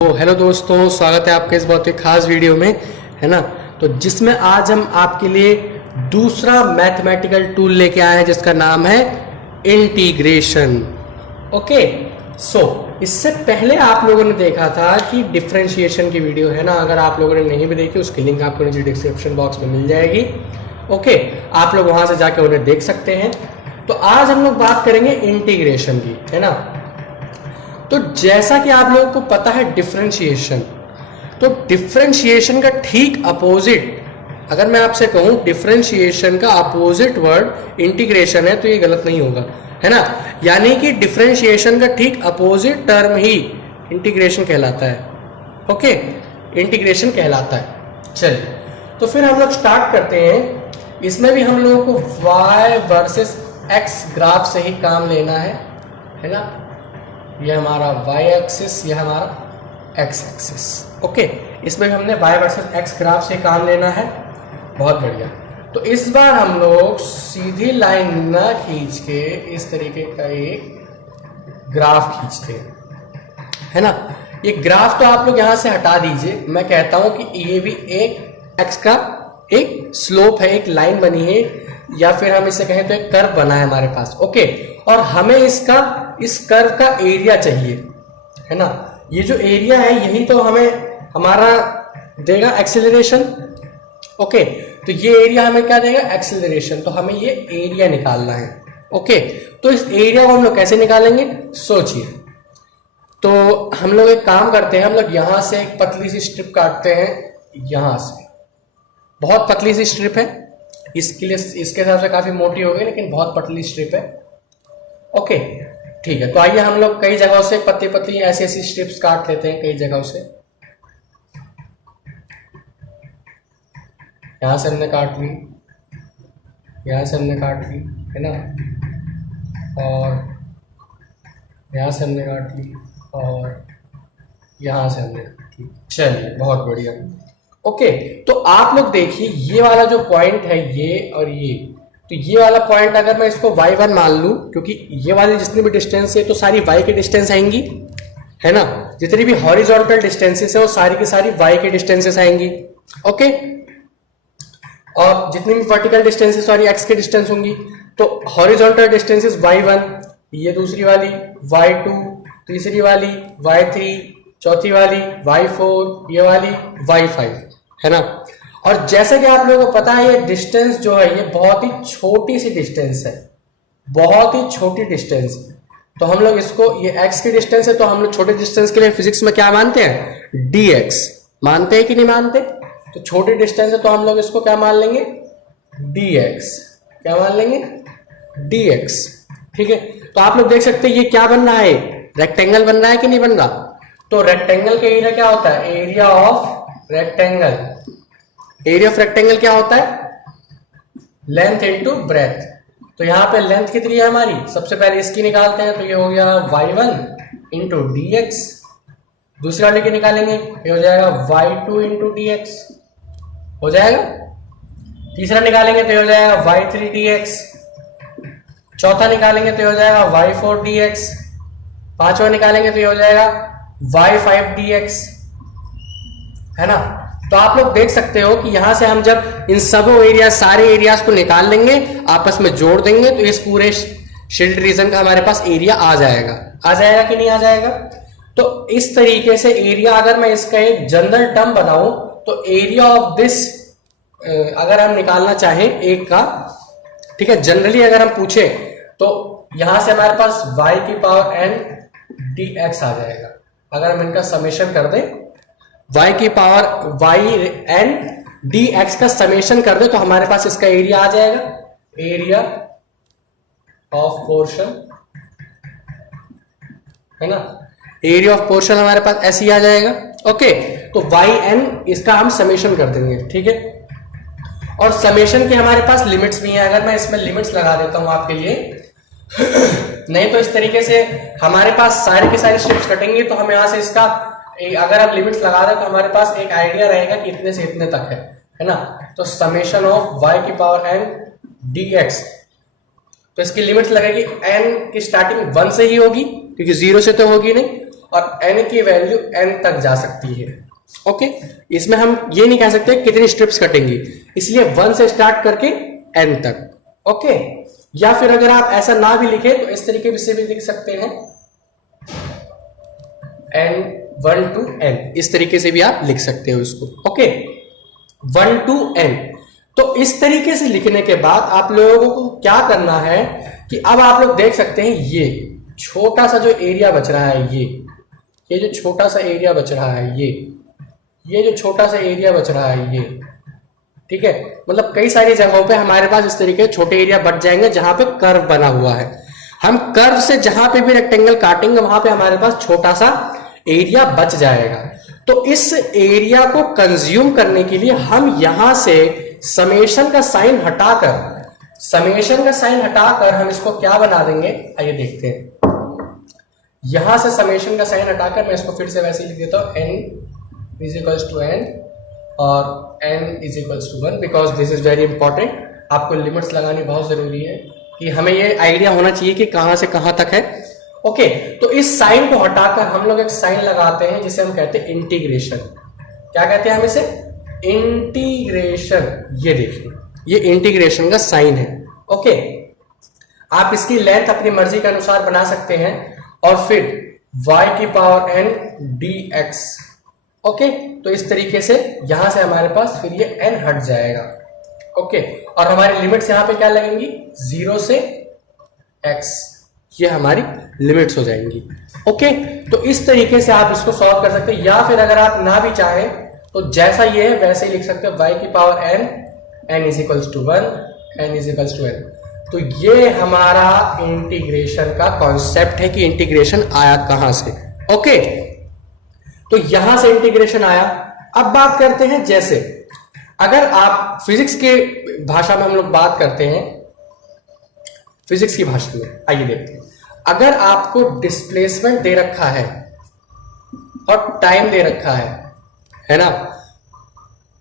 तो हेलो दोस्तों, स्वागत है आपके इस बहुत ही खास वीडियो में, है ना। तो जिसमें आज हम आपके लिए दूसरा मैथमेटिकल टूल लेके आए हैं जिसका नाम है इंटीग्रेशन। ओके, सो इससे पहले आप लोगों ने देखा था कि डिफरेंशिएशन की वीडियो, है ना। अगर आप लोगों ने नहीं भी देखी उसकी लिंक आपको नीचे डिस्क्रिप्शन बॉक्स में मिल जाएगी। ओके, आप लोग वहां से जाके उन्हें देख सकते हैं। तो आज हम लोग बात करेंगे इंटीग्रेशन की, है ना। तो जैसा कि आप लोगों को पता है डिफरेंशिएशन, तो डिफरेंशिएशन का ठीक अपोजिट, अगर मैं आपसे कहूं डिफरेंशिएशन का अपोजिट वर्ड इंटीग्रेशन है तो ये गलत नहीं होगा, है ना। यानी कि डिफरेंशिएशन का ठीक अपोजिट टर्म ही इंटीग्रेशन कहलाता है। ओके, इंटीग्रेशन कहलाता है। चलिए, तो फिर हम लोग स्टार्ट करते हैं। इसमें भी हम लोगों को y वर्सेस x ग्राफ से ही काम लेना है ना। ये हमारा y एक्सिस, ये हमारा x एक्सिस। ओके, इसमें हमने y वर्सेस x ग्राफ से काम लेना है। बहुत बढ़िया। तो इस बार हम लोग सीधी लाइन ना खींच के इस तरीके का एक ग्राफ खींचते हैं, है ना। ये ग्राफ तो आप लोग यहां से हटा दीजिए। मैं कहता हूं कि ये भी एक x का एक स्लोप है, एक लाइन बनी है, या फिर हम इसे कहें तो एक कर्व बना है हमारे पास। ओके, और हमें इस कर्व का एरिया चाहिए, है ना। ये जो एरिया है यही तो हमें हमारा देगा एक्सेलरेशन। ओके, तो ये एरिया हमें क्या देगा? एक्सेलरेशन। तो हमें ये एरिया निकालना है। ओके, तो इस एरिया को हम लोग कैसे निकालेंगे, सोचिए। तो हम लोग एक काम करते हैं, हम लोग यहां से एक पतली सी स्ट्रिप काटते हैं, यहां से बहुत पतली सी स्ट्रिप है, इसके लिए इसके हिसाब से काफी मोटी हो गई लेकिन बहुत पतली स्ट्रिप है। ओके, ठीक है। तो आइए हम लोग कई जगहों से पतली पतली ऐसी ऐसी स्ट्रिप्स काट लेते हैं, कई जगहों से। यहां से हमने काट ली, यहां से हमने काट ली, है ना, और यहां से हमने काट ली, और यहां से हमने काट ली। चलिए, बहुत बढ़िया। ओके, तो आप लोग देखिए, ये वाला जो पॉइंट है ये और ये, तो ये वाला पॉइंट अगर मैं इसको y1 मान लूं, क्योंकि ये वाली जितनी भी डिस्टेंस है तो सारी y की डिस्टेंस आएंगी, है ना। जितनी भी हॉरिजॉन्टल डिस्टेंसेस है वो सारी की सारी y की डिस्टेंसेस आएंगी। ओके, और जितनी भी वर्टिकल डिस्टेंसेस सारी x की डिस्टेंस होंगी। तो हॉरिजॉन्टल डिस्टेंसेस y1, ये दूसरी वाली y2, तीसरी वाली y3, चौथी वाली y4, ये वाली y5, है ना। और जैसे कि आप लोगों को पता है ये डिस्टेंस जो है ये बहुत ही छोटी सी डिस्टेंस है, बहुत ही छोटी डिस्टेंस। तो हम लोग इसको, ये x की डिस्टेंस है तो हम लोग छोटे डिस्टेंस के लिए फिजिक्स में क्या मानते हैं? dx मानते हैं कि नहीं मानते? तो छोटी डिस्टेंस है तो हम लोग इसको क्या मान लेंगे? dx। क्या मान लेंगे? dx। ठीक है, तो आप लोग देख सकते हैं ये क्या बन रहा है? रेक्टेंगल बन रहा है कि नहीं बन रहा? तो रेक्टेंगल का एरिया क्या होता है? Area of rectangle. Area of rectangle क्या होता है? Length into breadth. तो यहां पे लेंथ कितनी है हमारी? सबसे पहले इसकी निकालते हैं, तो ये हो गया y1 इंटू डी एक्स। दूसरी वाले की निकालेंगे, ये हो जाएगा y2 इंटू डी एक्स, हो जाएगा। तीसरा निकालेंगे तो ये हो जाएगा y3 डी एक्स। चौथा निकालेंगे तो ये हो जाएगा y4 डी एक्स। पांचवा निकालेंगे तो ये हो जाएगा y5 डी एक्स, है ना। तो आप लोग देख सकते हो कि यहां से हम जब इन सब एरिया, सारे एरियाज को निकाल लेंगे, आपस में जोड़ देंगे, तो इस पूरे शील्ड रीजन का हमारे पास एरिया आ जाएगा। आ जाएगा कि नहीं आ जाएगा? तो इस तरीके से एरिया, अगर मैं इसका एक जनरल टर्म बनाऊं तो एरिया ऑफ दिस अगर हम निकालना चाहें एक का, ठीक है, जनरली अगर हम पूछे तो यहां से हमारे पास y की पावर n dx आ जाएगा। अगर हम इनका समेशन कर दें, y की पावर y n dx का समेशन कर दे तो हमारे पास इसका एरिया आ जाएगा। एरिया ऑफ पोर्शन, है ना, एरिया ऑफ पोर्शन हमारे पास ऐसे ही आ जाएगा। ओके, तो yn इसका हम समेशन कर देंगे, ठीक है। और समेशन के हमारे पास लिमिट्स भी हैं। अगर मैं इसमें लिमिट्स लगा देता हूं आपके लिए नहीं तो इस तरीके से हमारे पास सारे के सारे स्ट्रिप्स कटेंगे, तो हम यहां से इसका, अगर आप लिमिट्स लगा दें तो हमारे पास एक आइडिया रहेगा कि इतने से इतने तक है ना। तो समेशन ऑफ y की पावर n dx, तो इसकी लिमिट्स लगेगी n की स्टार्टिंग 1 से ही होगी क्योंकि 0 से तो होगी नहीं, और n की वैल्यू n तक जा सकती है। ओके, इसमें हम ये नहीं कह सकते कितनी स्ट्रिप्स कटेंगी, इसलिए 1 से स्टार्ट करके n तक। ओके, या फिर अगर आप ऐसा ना भी लिखे तो इस तरीके से भी लिख सकते हैं, n1 to n, इस तरीके से भी आप लिख सकते हो इसको। Okay, 1 to n। तो इस तरीके से लिखने के बाद आप लोगों को क्या करना है कि अब आप लोग देख सकते हैं ये छोटा सा जो एरिया बच रहा है, ये जो छोटा सा एरिया बच रहा है, ये जो छोटा सा एरिया बच रहा है ये, ठीक है, मतलब कई सारी जगहों पे हमारे पास इस तरीके छोटे एरिया बच जाएंगे जहां पे कर्व बना हुआ है। हम कर्व से जहां पे भी रेक्टेंगल काटेंगे वहां पे हमारे पास छोटा सा एरिया बच जाएगा। तो इस एरिया को कंज्यूम करने के लिए हम यहां से समेशन का साइन हटाकर हम इसको क्या बना देंगे, आइए देखते हैं। यहां से समेशन का साइन हटाकर मैं इसको फिर से वैसे ही लिख देता हूं, n is equals to n और n is equals to 1, because this is very important. आपको लिमिट्स लगानी बहुत जरूरी है कि हमें ये आइडिया होना चाहिए कि कहां से कहां तक है। ओके, तो इस साइन को हटाकर हम लोग एक साइन लगाते हैं जिसे हम कहते हैं इंटीग्रेशन। क्या कहते हैं हम इसे? इंटीग्रेशन। ये देखिए, ये इंटीग्रेशन का साइन है। ओके, आप इसकी लेंथ अपनी मर्जी के अनुसार बना सकते हैं और फिर y की पावर n dx। ओके, तो इस तरीके से यहां से हमारे पास फिर ये n हट जाएगा। ओके, और हमारी लिमिट्स यहां पे क्या लगेंगी, 0 से x, ये हमारी लिमिट्स हो जाएंगी। ओके, तो इस तरीके से आप इसको सॉल्व कर सकते हैं, या फिर अगर आप ना भी चाहें तो जैसा ये है वैसे ही लिख सकते हो, y की power n, n is equals to 1, n is equals to n। तो ये हमारा इंटीग्रेशन का कॉन्सेप्ट है कि इंटीग्रेशन आया कहां से। ओके, तो यहां से इंटीग्रेशन आया। अब बात करते हैं, जैसे अगर आप फिजिक्स के भाषा में हम लोग बात करते हैं, फिजिक्स की भाषा में आइए देखते हैं। अगर आपको डिस्प्लेसमेंट दे रखा है और टाइम दे रखा है ना,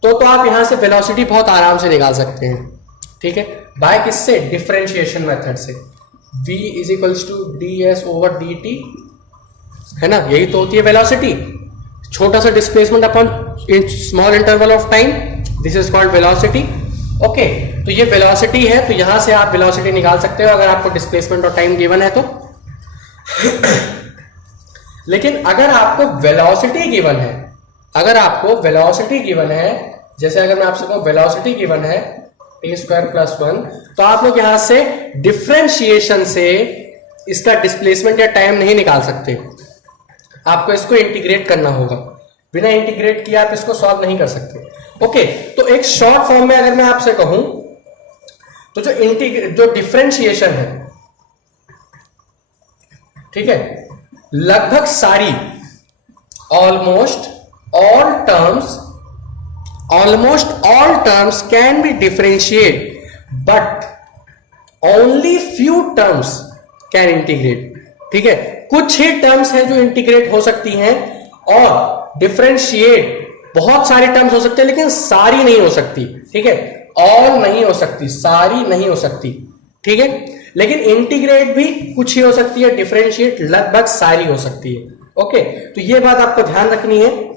तो आप यहां से वेलोसिटी बहुत आराम से निकाल सकते हैं। ठीक है, बाय किससे? डिफरेंशिएशन मेथड से। v is equals to ds over dt, है ना, यही तो होती है वेलोसिटी। छोटा सा displacement upon small interval of time, this is called velocity. Okay, तो ये वेलोसिटी है, तो यहां से आप वेलोसिटी निकाल सकते हो अगर आपको डिस्प्लेसमेंट और टाइम गिवन है तो। लेकिन अगर आपको वेलोसिटी गिवन है, जैसे अगर मैं आपसे कहूं वेलोसिटी गिवन है t स्क्वायर प्लस 1, तो आप लोग यहां से डिफरेंशिएशन से इसका डिस्प्लेसमेंट या टाइम नहीं निकाल सकते, आपको इसको इंटीग्रेट करना होगा। बिना इंटीग्रेट किए आप इसको सॉल्व नहीं कर सकते। ओके, तो एक शॉर्ट फॉर्म में अगर मैं आपसे कहूं तो जो डिफरेंशिएशन है, ठीक है, लगभग सारी almost all terms can be differentiated, but only few terms can integrate। ठीक है, कुछ ही टर्म्स हैं जो इंटीग्रेट हो सकती हैं, और डिफरेंशिएट बहुत सारी टर्म्स हो सकते हैं लेकिन सारी नहीं हो सकती। ठीक है, ऑल नहीं हो सकती, सारी नहीं हो सकती। ठीक है, लेकिन इंटीग्रेट भी कुछ ही हो सकती है, डिफरेंशिएट लगभग सारी हो सकती है। ओके, तो ये बात आपको ध्यान रखनी है।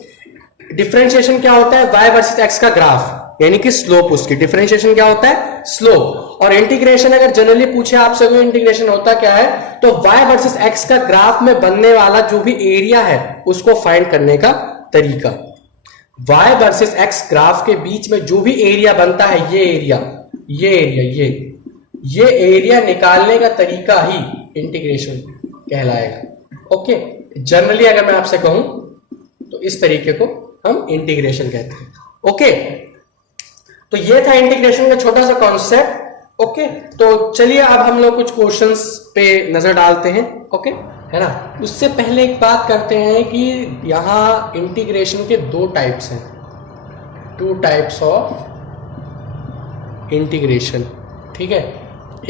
डिफरेंशिएशन क्या होता है? y वर्सेस x का ग्राफ, यानी कि स्लोप उसकी। डिफरेंशिएशन क्या होता है? स्लोप। और इंटीग्रेशन अगर जनरली पूछे आपसे कोई इंटीग्रेशन होता क्या है, तो y वर्सेस x का ग्राफ में बनने वाला जो भी एरिया है उसको फाइंड करने का तरीका। y वर्सेस x ग्राफ के बीच में जो भी एरिया बनता है, ये एरिया निकालने का तरीका ही इंटीग्रेशन कहलाएगा। ओके, जनरली अगर मैं आपसे कहूं तो इस तरीके को हम इंटीग्रेशन कहते हैं। ओके, तो ये था इंटीग्रेशन का छोटा सा कॉन्सेप्ट। ओके, तो चलिए अब हम लोग कुछ क्वेश्चंस पे नजर डालते हैं। ओके, है ना, उससे पहले एक बात करते हैं कि यहां इंटीग्रेशन के दो टाइप्स हैं, 2 टाइप्स ऑफ इंटीग्रेशन। ठीक है,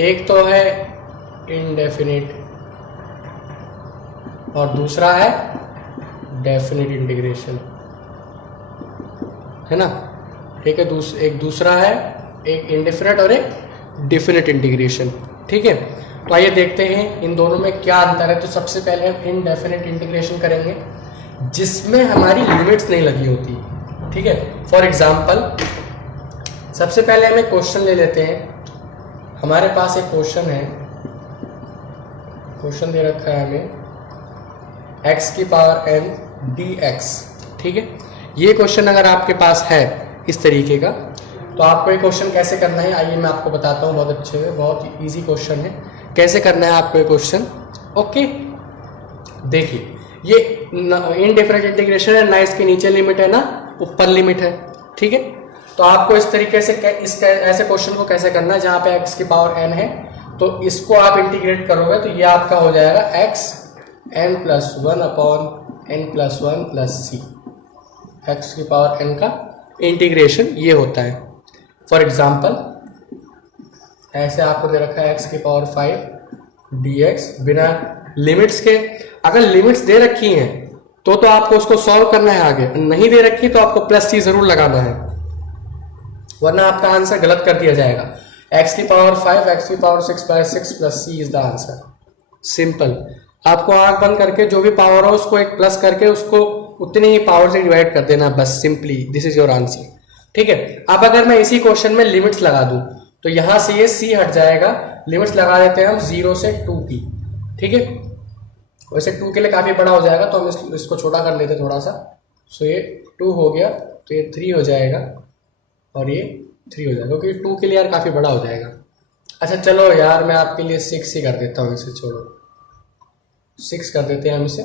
एक तो है इनडेफिनिट और दूसरा है डेफिनिट इंटीग्रेशन, है ना। ठीक है, एक दूसरा है एक इंडेफिनिट और एक डेफिनिट इंटीग्रेशन। ठीक है, तो आइए देखते हैं इन दोनों में क्या अंतर है। तो सबसे पहले हम इनडेफिनेट इंटीग्रेशन करेंगे जिसमें हमारी लिमिट्स नहीं लगी होती, ठीक है। फॉर एग्जाम्पल सबसे पहले हम एक क्वेश्चन ले लेते हैं। हमारे पास एक क्वेश्चन है, क्वेश्चन दे रखा है हमें x की पावर n dx, ठीक है। ये क्वेश्चन अगर आपके पास है इस तरीके का, तो आपको ये क्वेश्चन कैसे करना है आइए मैं आपको बताता हूँ बहुत अच्छे से। बहुत इजी क्वेश्चन है, कैसे करना है आपको ये क्वेश्चन। ओके, देखिए ये इनडेफिनेट इंटीग्रेशन है, ना इसके नीचे लिमिट है ना ऊपर लिमिट है, ठीक है। तो आपको इस तरीके से इसका ऐसे क्वेश्चन को कैसे करना है, जहाँ पे x की पावर n है तो इसको आप इंटीग्रेट करोगे तो ये आपका हो जाएगा x n+1 upon n+1+c। x की पावर n का इंटीग्रेशन ये होता है। फॉर एग्जाम्पल ऐसे आपको दे रखा है x की पावर 5 dx बिना लिमिट्स के। अगर लिमिट्स दे रखी हैं तो आपको उसको सॉल्व करना है, आगे नहीं दे रखी तो आपको प्लस सी जरूर लगाना है, वरना आपका आंसर गलत कर दिया जाएगा। x की पावर 5 x की power 6/6 plus c is the answer. Simple, आपको आंख बंद करके जो भी पावर हो उसको एक प्लस करके उसको उतनी ही पावर से डिवाइड कर देना, बस simply this is your answer, ठीक है। अब अगर मैं इसी क्वेश्चन में लिमिट्स लगा दूं तो यहां से ये c हट जाएगा, लिमिट्स लगा देते हैं हम 0 से 2 की, ठीक है। वैसे 2 के लिए काफी बड़ा हो जाएगा तो हम इसको छोटा कर लेते थोड़ा सा। सो ये 2 हो गया तो ये 3 हो जाएगा और ये 3 हो जाएगा, क्योंकि 2 के लिए यार काफी बड़ा हो जाएगा। अच्छा चलो यार मैं आपके लिए 6 ही कर देता हूँ, इसे छोड़ो 6 कर देते हैं हम इसे।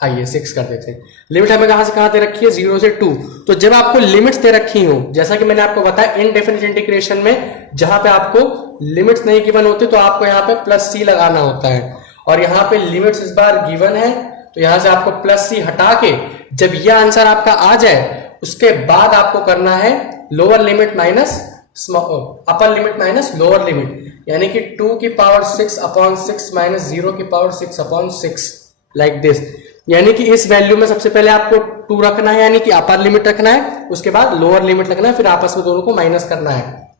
आइए 6 कर देते हैं। लिमिट हमें कहाँ से कहाँ दे रखी है, 0 से 2। तो जब आपको लिमिट्स दे रखी हो, जैसा कि मैंने आपको बताया इनडेफिनिट इंटीग्रेशन में जहां पे आपको लिमिट्स नहीं गिवन होती तो आपको यहाँ पे प्लस सी लगाना होता है, और यहाँ पे लिमिट्स इस बार गिवन है तो यहाँ से आपको प्लस सी हटा के जब यह आंसर आपका आ जाए उसके बाद आपको करना है lower limit minus upper limit minus lower limit, यानी कि 2 की पावर 6 अपॉन 6 माइनस 0 की पावर 6 अपॉन 6 लाइक दिस। यानी कि इस वैल्यू में सबसे पहले आपको 2 रखना है, यानी कि अपर लिमिट रखना है, उसके बाद लोअर लिमिट रखना है, फिर आपस में दोनों को माइनस करना है।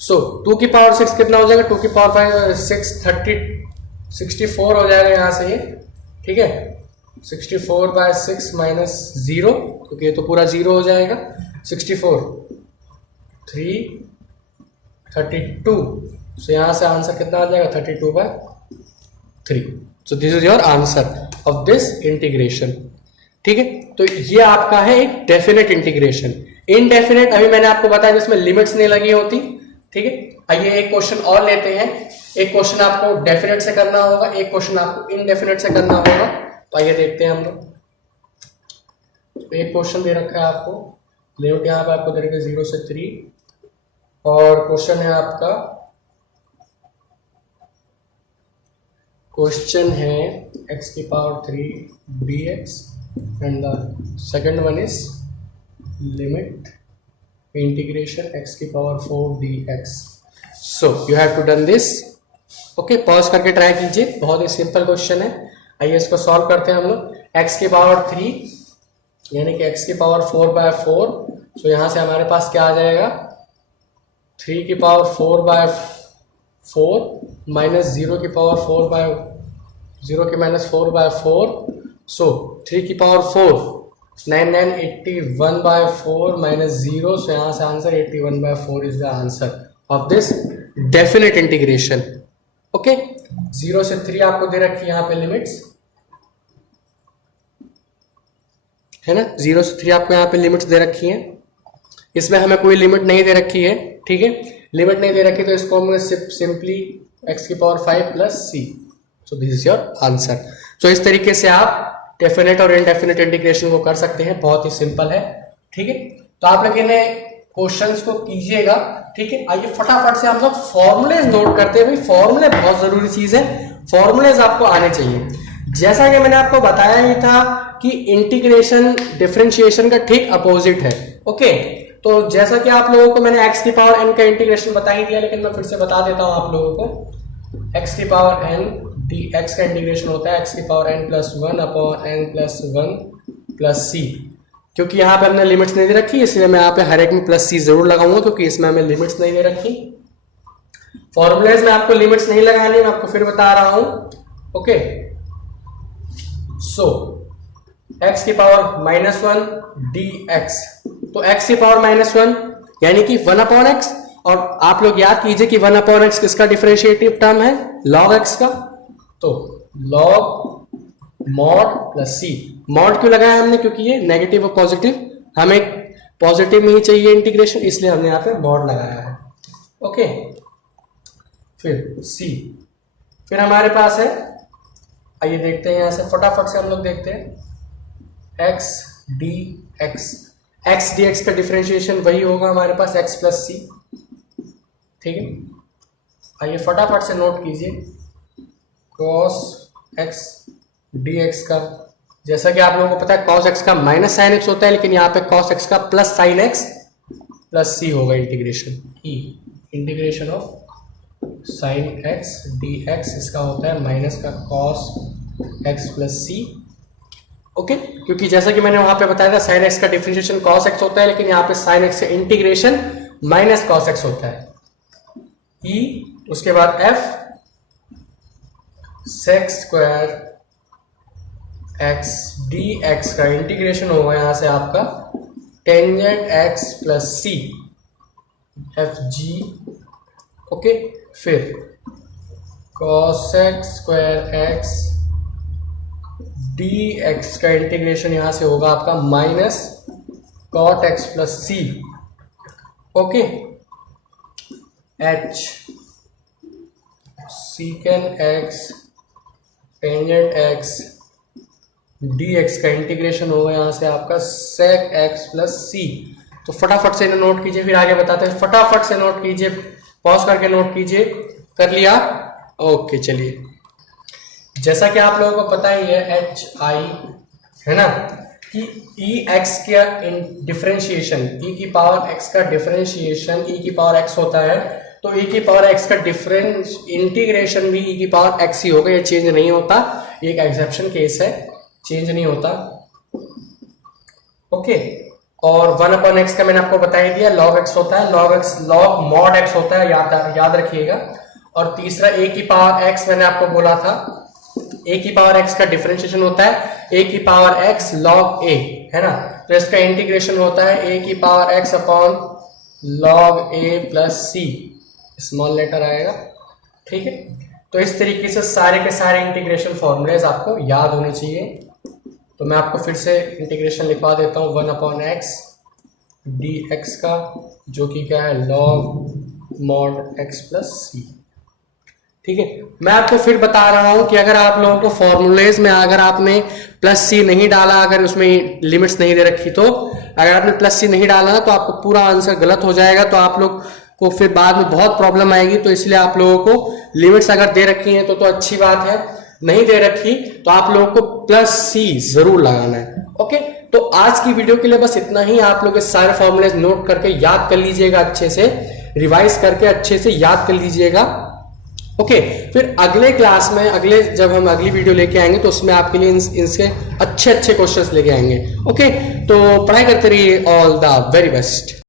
सो 2 की पावर 6 कितना हो जाएगा, 2 की पावर 5 64 हो जाएगा यहाँ से ये, ठीक है। 64/6 माइनस 0, क्योंकि ये तो पूरा 0 हो जाएगा। 64 3 32, सो यहाँ से आंसर कितना आ जाएगा 32/3। सो this is your answer of this integration, ठीक है। तो ये आपका है एक डेफिनेट इंटीग्रेशन। इनडेफिनेट अभी मैंने आपको बताया जिसमें लिमिट्स नहीं लगी होती, ठीक है। आइए एक क्वेश्चन और लेते हैं। एक क्वेश्चन आपको डेफिनेट से करना होगा, एक क्वेश्चन आपको इनडेफिनेट से करना होगा। तो आइए देखते हैं हम लोग। एक क्वेश्चन दे रखा है आपको, लिमिट यहाँ पे आपको दे रखा है 0 से 3, और क्वेश्चन है आपका, क्वेश्चन है x की power 3 dx and the second one is limit integration x की power 4 dx। So you have to done this. Okay, pause करके ट्राई कीजिए, बहुत ही सिंपल क्वेश्चन है। आइए इसको सॉल्व करते हैं हम लोग। x की पावर 3 यानी कि x की पावर 4/4, सो यहाँ से हमारे पास क्या आ जाएगा 3 की पावर 4/4 माइनस 0 की पावर 0 की माइनस 4/4, सो 3 की पावर 4 81/4 माइनस 0, सो यहाँ से answer 81/4 is the answer of this definite integration. Okay, 0 से 3 आपको दे रखी है यहाँ पे लिमिट्स, है ना। 0 से 3 आपको यहाँ पे लिमिट्स दे रखी हैं, इसमें हमें कोई लिमिट नहीं दे रखी है, ठीक है। लिमिट नहीं दे रखी तो इसको हम सिंपली x की power 5 plus c, so this is your answer. So इस तरीके से आप डेफिनेट और इनडेफिनेट इंटीग्रेशन को कर सकते हैं, बहुत ही सिंपल है, ठीक है। तो आप लोग इन्हें क्वेश्चंस को कीजिएगा, ठीक है। आइए फटाफट से हम लोग फॉर्मूलेज नोट करते हैं। भाई फॉर्मूले बहुत जरूरी चीज है, फॉर्मूलेज आपको आने चाहिए। जैसा कि मैंने आपको बताया ही था कि इंटीग्रेशन डिफरेंशिएशन का ठीक अपोजिट है, ओके। तो जैसा कि आप लोगों को मैंने x की पावर n का इंटीग्रेशन बता ही दिया, लेकिन मैं फिर से बता देता हूं आप लोगों को। x की पावर n dx का इंटीग्रेशन होता है x की power n+1 upon n+1 plus c। क्योंकि यहाँ पे हमने लिमिट्स नहीं दे रखी, इसलिए मैं यहाँ पे हर एक में प्लस c जरूर लगाऊंगा, क्योंकि इसमें हमें लिमिट्स नहीं दे रखी। फॉर्मूलेज में आपको लिमिट्स नहीं लगानी, मैं आपको फिर बता रहा हूं। ओके, सो x की पावर -1 dx, तो x की पावर -1 यानी कि 1/x, और आप लोग याद कीजिए कि 1/x किसका डिफरेंशिएटिव टर्म है, log x का, तो log mod plus c। Mod क्यों लगाया हमने, क्योंकि ये नेगेटिव और पॉजिटिव, हमें पॉजिटिव में ही चाहिए इंटीग्रेशन, इसलिए हमने यहाँ पे मॉड लगाया है। ओके, फिर c, फिर हमारे पास है, आइए देखते हैं यहां से फटाफट से हम लोग देखते हैं x dx का डिफरेंशिएशन वही होगा हमारे पास x प्लस सी। ठीक है, आइए फटाफट से नोट कीजिए cos x dx का, जैसा कि आप लोगों को पता है cos x का माइनस साइन x होता है, लेकिन यहाँ पे cos x का plus sign x plus c होगा। Integration of sine x dx, इसका होता है माइनस का cos x plus c। Okay, क्योंकि जैसा कि मैंने वहां पे बताया था साइन x का डिफरेंशिएशन cos x होता है, लेकिन यहाँ पे साइन x से इंटीग्रेशन माइनस cos x होता है। e, उसके बाद f sec square x dx का इंटीग्रेशन होगा यहाँ से आपका tangent x plus c f g। Okay, फिर cosec स्क्वायर x dx का इंटीग्रेशन यहां से होगा आपका minus cot x plus c। Okay, h secant x tangent x dx का इंटीग्रेशन होगा यहां से आपका sec x प्लस c। तो फटाफट से इन्हें नोट कीजिए, फिर आगे बताते हैं। फटाफट से नोट कीजिए, पॉज करके नोट कीजिए। कर लिया? ओके, चलिए, जैसा कि आप लोगों को पता ही है एच आई है ना, कि ई एक्स का डिफरेंशिएशन, ई की पावर एक्स का डिफरेंशिएशन ई की पावर एक्स होता है, तो ई की पावर एक्स का डिफरेंस इंटीग्रेशन भी ई की पावर एक्स ही होगा, ये चेंज नहीं होता, ये एक एक्सेप्शन केस है, चेंज नहीं होता। ओके, और 1/x का मैंने आपको बता ही दिया, log x होता है, log mod x होता है, याद रखिएगा। और तीसरा a की पावर x, मैंने आपको बोला था a की पावर x का डिफरेंशिएशन होता है a की पावर x log a, है ना, तो इसका इंटीग्रेशन होता है a की power x upon log a plus c, small letter आएगा। ठीक है, तो इस तरीके से सारे के सारे इंटीग्रेशन फॉर्मूलेज आपको याद होने चाहिए। तो मैं आपको फिर से इंटीग्रेशन लिखवा देता हूँ 1/x dx का, जो कि क्या है log mod x plus c। ठीक है, मैं आपको फिर बता रहा हूं कि अगर आप लोगों को फॉर्मूलेज में अगर आपने प्लस सी नहीं डाला, अगर उसमें लिमिट्स नहीं दे रखी, तो अगर आपने प्लस सी नहीं डाला ना तो आपको पूरा आंसर गलत हो जाएगा, तो आप लोग को फिर बाद में बहुत प्रॉब्लम आएगी। तो इसलिए आप लोगों को लिमिट्स अगर दे रखी हैं तो अच्छी बात है, नहीं दे रखी तो आप लोगों को प्लस सी जरूर लगाना है। ओके, तो आज की वीडियो के लिए बस इतना ही। आप लोग सारे फॉर्मूलेज नोट करके याद कर लीजिएगा, अच्छे से रिवाइज करके अच्छे से याद कर लीजिएगा। ओके, फिर अगले क्लास में जब हम अगली वीडियो लेके आएंगे तो उसमें आपके लिए इनसे अच्छे क्वेश्चंस लेके आएंगे। ओके, तो पढ़ाई करते रहिए। All the very best.